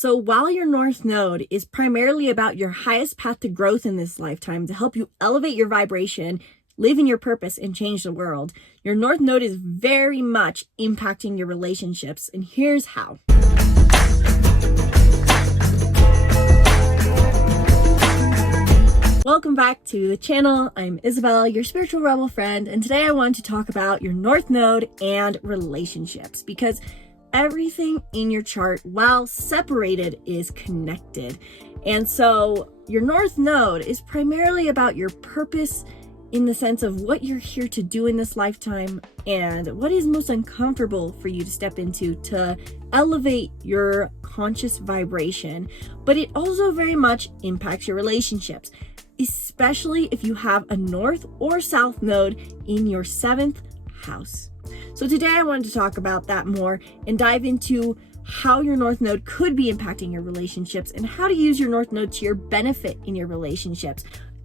So while your North Node is primarily about your highest path to growth in this lifetime to help you elevate your vibration, live in your purpose, and change the world, your North Node is very much impacting your relationships. And here's how. Welcome back to the channel. I'm Isabelle, your spiritual rebel friend, and today I want to talk about your North Node and relationships, because everything in your chart, while separated, is connected. And so your North Node is primarily about your purpose in the sense of what you're here to do in this lifetime and what is most uncomfortable for you to step into to elevate your conscious vibration. But it also very much impacts your relationships, especially if you have a North or South Node in your 7th house. So today I wanted to talk about that more and dive into how your North Node could be impacting your relationships and how to use your North Node to your benefit in your relationships.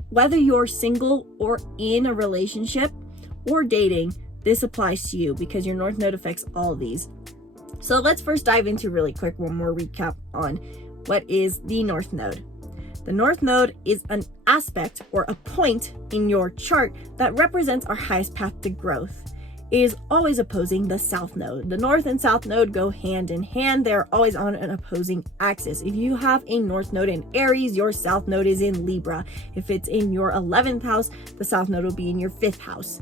Whether you're single or in a relationship or dating, this applies to you because your North Node affects all of these. So let's first dive into really quick one more recap on what is the North Node. The North Node is an aspect or a point in your chart that represents our highest path to growth. It is always opposing the South Node. The North and South Node go hand in hand. They're always on an opposing axis. If you have a North Node in Aries, your South Node is in Libra. If it's in your 11th house, the South Node will be in your 5th house.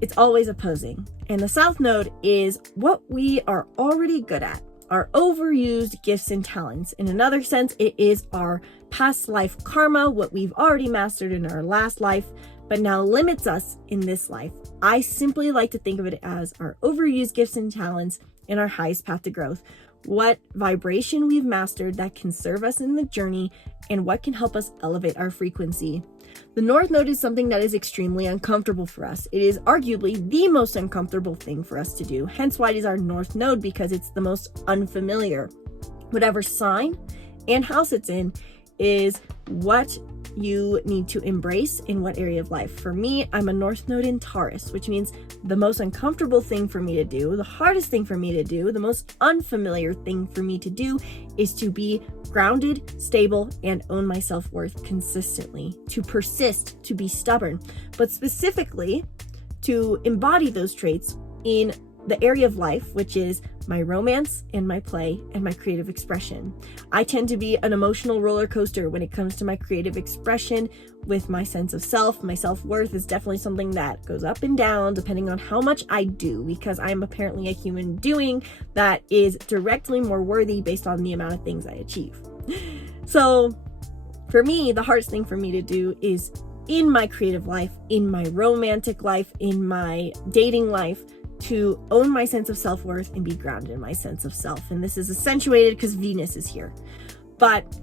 It's always opposing. And the South Node is what we are already good at, our overused gifts and talents. In another sense, it is our past life karma, what we've already mastered in our last life, but now limits us in this life. I simply like to think of it as our overused gifts and talents and our highest path to growth. What vibration we've mastered that can serve us in the journey and what can help us elevate our frequency. The North Node is something that is extremely uncomfortable for us. It is arguably the most uncomfortable thing for us to do. Hence why it is our North Node, because it's the most unfamiliar. Whatever sign and house it's in is what you need to embrace in what area of life. For me, I'm a North Node in Taurus, which means the most uncomfortable thing for me to do, the hardest thing for me to do, the most unfamiliar thing for me to do is to be grounded, stable, and own my self-worth consistently, to persist, to be stubborn, but specifically to embody those traits in the area of life, which is my romance and my play and my creative expression. I tend to be an emotional roller coaster when it comes to my creative expression with my sense of self. My self-worth is definitely something that goes up and down depending on how much I do, because I am apparently a human doing that is directly more worthy based on the amount of things I achieve. So for me, the hardest thing for me to do is in my creative life, in my romantic life, in my dating life, to own my sense of self-worth and be grounded in my sense of self. And this is accentuated because Venus is here. But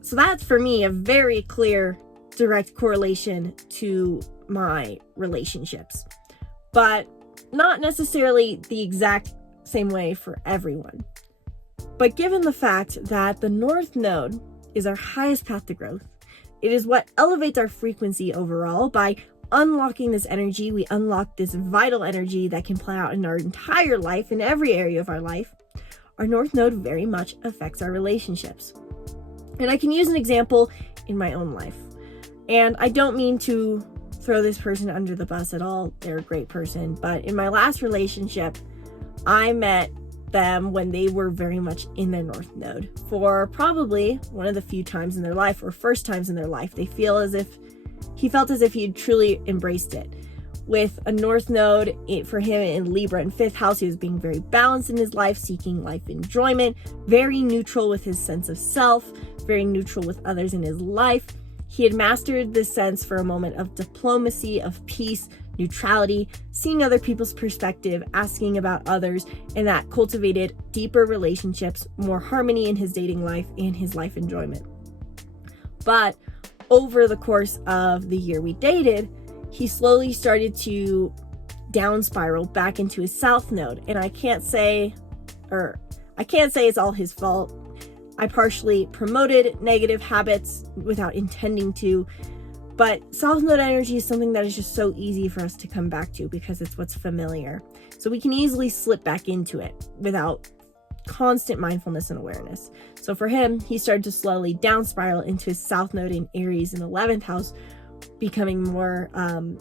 so that's for me a very clear, direct correlation to my relationships, but not necessarily the exact same way for everyone. But given the fact that the North Node is our highest path to growth, it is what elevates our frequency overall. By unlocking this energy, we unlock this vital energy that can play out in our entire life, in every area of our life. Our North Node very much affects our relationships. And I can use an example in my own life. And I don't mean to throw this person under the bus at all. They're a great person. But in my last relationship, I met them when they were very much in their North Node. For probably one of the few times in their life, or first times in their life, he felt as if he had truly embraced it. With a North Node for him in Libra in 5th house, he was being very balanced in his life, seeking life enjoyment, very neutral with his sense of self, very neutral with others in his life. He had mastered this sense for a moment of diplomacy, of peace, neutrality, seeing other people's perspective, asking about others, and that cultivated deeper relationships, more harmony in his dating life and his life enjoyment. But over the course of the year we dated, he slowly started to down spiral back into his South Node. And I can't say it's all his fault. I partially promoted negative habits without intending to, but South Node energy is something that is just so easy for us to come back to because it's what's familiar. So we can easily slip back into it without constant mindfulness and awareness. So for him, he started to slowly down spiral into his South Node in Aries in 11th house, becoming more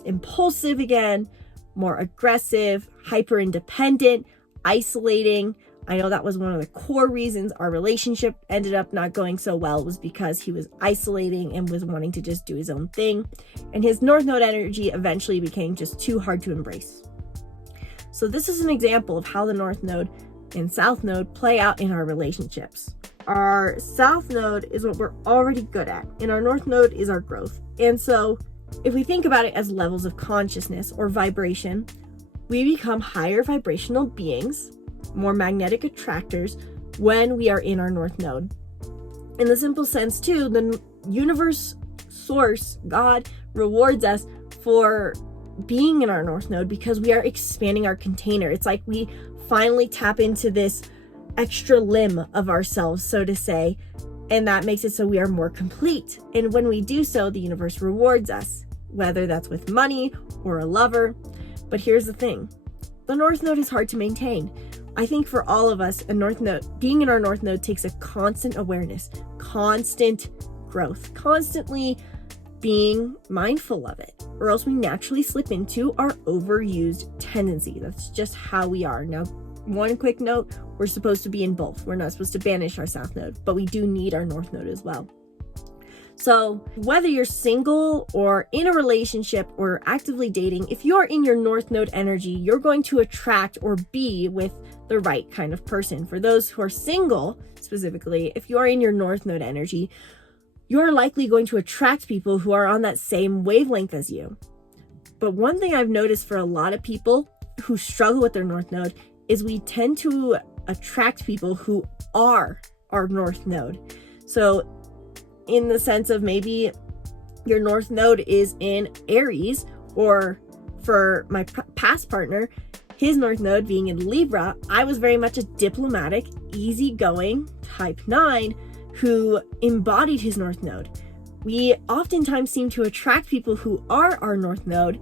impulsive again, more aggressive, hyper independent, isolating. I know that was one of the core reasons our relationship ended up not going so well, was because he was isolating and was wanting to just do his own thing. And his North Node energy eventually became just too hard to embrace. So this is an example of how the North Node and South Node play out in our relationships. Our South Node is what we're already good at, and our North Node is our growth. And so if we think about it as levels of consciousness or vibration, we become higher vibrational beings, more magnetic attractors when we are in our North Node. In the simple sense too, the universe, source, God rewards us for being in our North Node because we are expanding our container. It's like we finally tap into this extra limb of ourselves, so to say, and that makes it so we are more complete. And when we do so, the universe rewards us, whether that's with money or a lover. But here's the thing, the North Node is hard to maintain. I think for all of us, a North Node, being in our North Node takes a constant awareness, constant growth, constantly being mindful of it, or else we naturally slip into our overused tendency. That's just how we are. Now, one quick note, we're supposed to be in both. We're not supposed to banish our South Node, but we do need our North Node as well. So whether you're single or in a relationship or actively dating, if you're in your North Node energy, you're going to attract or be with the right kind of person. For those who are single, specifically, if you're in your North Node energy, you're likely going to attract people who are on that same wavelength as you. But one thing I've noticed for a lot of people who struggle with their North Node is we tend to attract people who are our North Node. So in the sense of maybe your North Node is in Aries, or for my past partner, his North Node being in Libra, I was very much a diplomatic, easygoing type 9 who embodied his North Node. We oftentimes seem to attract people who are our North Node,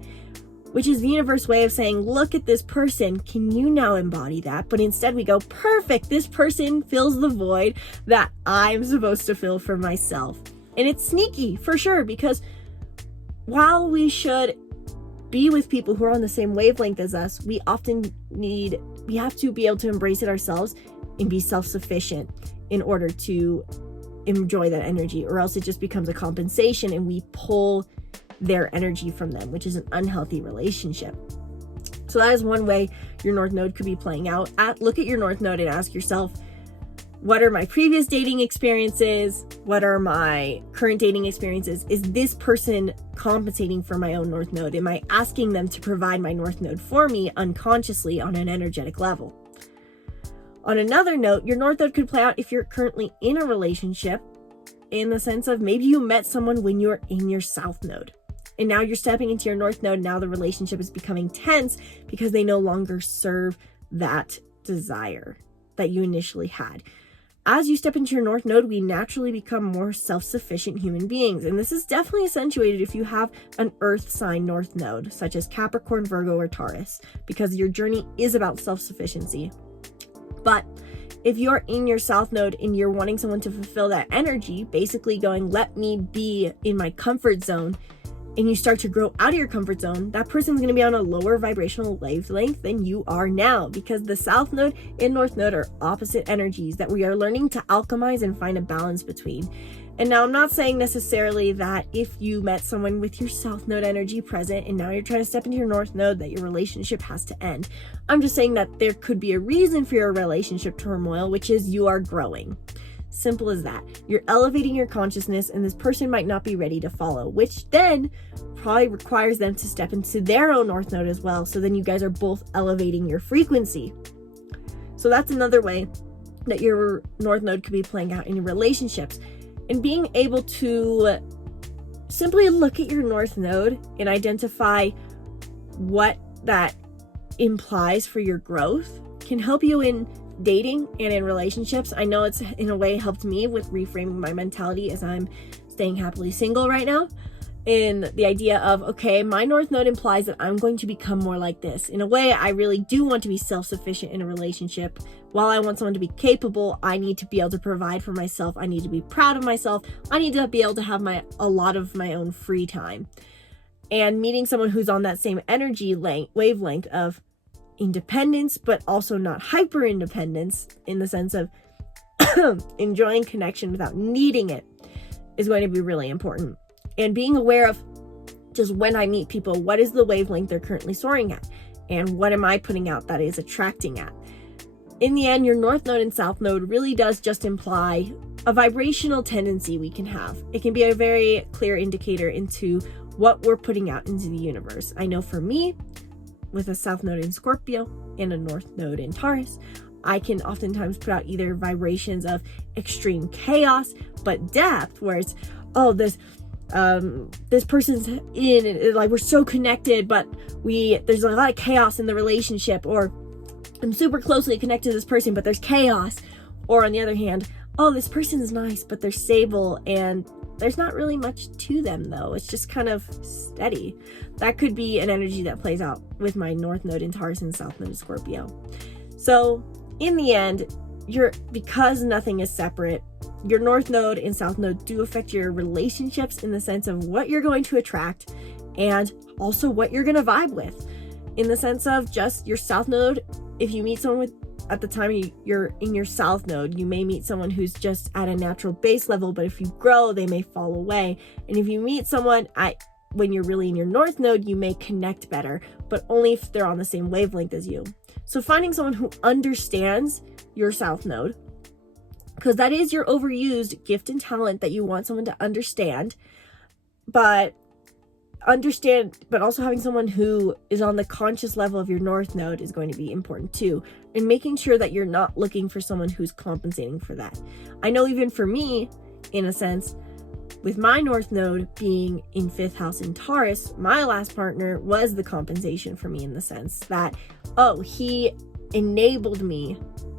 which is the universe way of saying, look at this person, can you now embody that? But instead we go, perfect, this person fills the void that I'm supposed to fill for myself. And it's sneaky for sure, because while we should be with people who are on the same wavelength as us, we have to be able to embrace it ourselves and be self-sufficient in order to enjoy that energy, or else it just becomes a compensation and we pull their energy from them, which is an unhealthy relationship. So that is one way your North Node could be playing out. Look at your North Node and ask yourself, what are my previous dating experiences? What are my current dating experiences? Is this person compensating for my own North Node? Am I asking them to provide my North Node for me unconsciously on an energetic level? On another note, your North Node could play out if you're currently in a relationship, in the sense of maybe you met someone when you're in your South Node, and now you're stepping into your North Node. Now the relationship is becoming tense because they no longer serve that desire that you initially had. As you step into your North Node, we naturally become more self-sufficient human beings. And this is definitely accentuated if you have an Earth sign North Node, such as Capricorn, Virgo, or Taurus, because your journey is about self-sufficiency. But if you're in your South Node and you're wanting someone to fulfill that energy, basically going, let me be in my comfort zone, and you start to grow out of your comfort zone, that person's going to be on a lower vibrational wavelength than you are now, because the South Node and North Node are opposite energies that we are learning to alchemize and find a balance between. And now I'm not saying necessarily that if you met someone with your South Node energy present and now you're trying to step into your North Node, that your relationship has to end. I'm just saying that there could be a reason for your relationship turmoil, which is you are growing. Simple as that. You're elevating your consciousness, and this person might not be ready to follow, which then probably requires them to step into their own North Node as well. So then you guys are both elevating your frequency. So that's another way that your North Node could be playing out in your relationships. And being able to simply look at your North Node and identify what that implies for your growth can help you in dating and in relationships. I know it's in a way helped me with reframing my mentality as I'm staying happily single right now. in the idea of, okay, my North Node implies that I'm going to become more like this. In a way, I really do want to be self-sufficient in a relationship. While I want someone to be capable, I need to be able to provide for myself. I need to be proud of myself. I need to be able to have a lot of my own free time. And meeting someone who's on that same energy wavelength of independence, but also not hyper independence, in the sense of enjoying connection without needing it, is going to be really important. And being aware of just when I meet people, what is the wavelength they're currently soaring at? And what am I putting out that is attracting at? In the end, your North Node and South Node really does just imply a vibrational tendency we can have. It can be a very clear indicator into what we're putting out into the universe. I know for me, with a South Node in Scorpio and a North Node in Taurus, I can oftentimes put out either vibrations of extreme chaos, but depth, where it's, oh, this person's in, and like we're so connected, but there's a lot of chaos in the relationship, or I'm super closely connected to this person, but there's chaos. Or on the other hand, oh, this person's nice, but they're stable, and there's not really much to them though. It's just kind of steady. That could be an energy that plays out with my North Node in Taurus and South Node in Scorpio. So in the end, because nothing is separate, your North Node and South Node do affect your relationships in the sense of what you're going to attract and also what you're going to vibe with. In the sense of just your South Node, if you meet someone at the time you're in your South Node, you may meet someone who's just at a natural base level, but if you grow, they may fall away. And if you meet someone when you're really in your North Node, you may connect better, but only if they're on the same wavelength as you. So finding someone who understands your South Node, because that is your overused gift and talent that you want someone to understand, but also having someone who is on the conscious level of your North Node is going to be important too, and making sure that you're not looking for someone who's compensating for that. I know even for me, in a sense, with my North Node being in 5th house in Taurus, my last partner was the compensation for me, in the sense that, he enabled me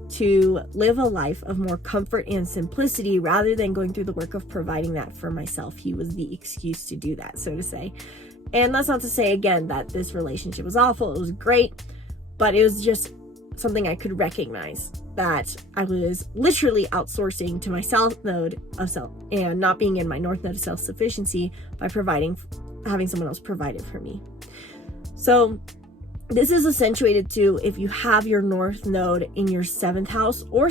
to live a life of more comfort and simplicity rather than going through the work of providing that for myself. He was the excuse to do that, so to say. And that's not to say, again, that this relationship was awful. It was great, but it was just something I could recognize, that I was literally outsourcing to my South Node of self and not being in my North Node of self-sufficiency by having someone else provide it for me. So this is accentuated too if you have your North Node in your 7th house, or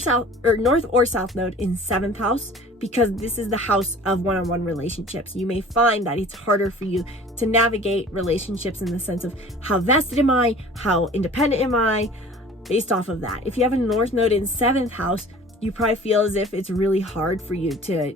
North or South Node in 7th house, because this is the house of one-on-one relationships. You may find that it's harder for you to navigate relationships in the sense of how vested am I, how independent am I, based off of that. If you have a North Node in 7th house, you probably feel as if it's really hard for you to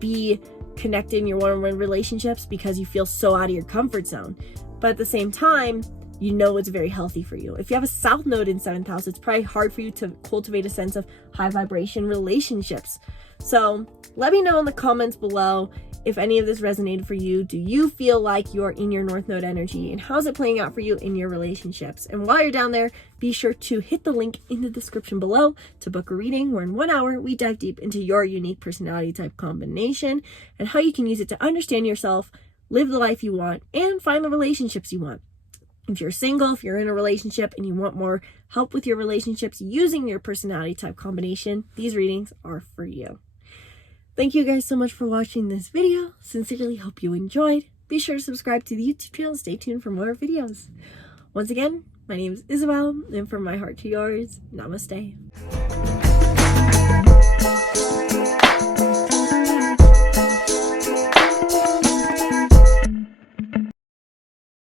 be connected in your one-on-one relationships because you feel so out of your comfort zone. But at the same time, you know it's very healthy for you. If you have a South Node in 7th house, it's probably hard for you to cultivate a sense of high vibration relationships. So let me know in the comments below if any of this resonated for you. Do you feel like you're in your North Node energy, and how's it playing out for you in your relationships? And while you're down there, be sure to hit the link in the description below to book a reading, where in 1 hour we dive deep into your unique personality type combination and how you can use it to understand yourself, live the life you want, and find the relationships you want. If you're single, if you're in a relationship and you want more help with your relationships using your personality type combination, these readings are for you. Thank you guys so much for watching this video. Sincerely hope you enjoyed. Be sure to subscribe to the YouTube channel and stay tuned for more videos. Once again, my name is Isabelle, and from my heart to yours, namaste.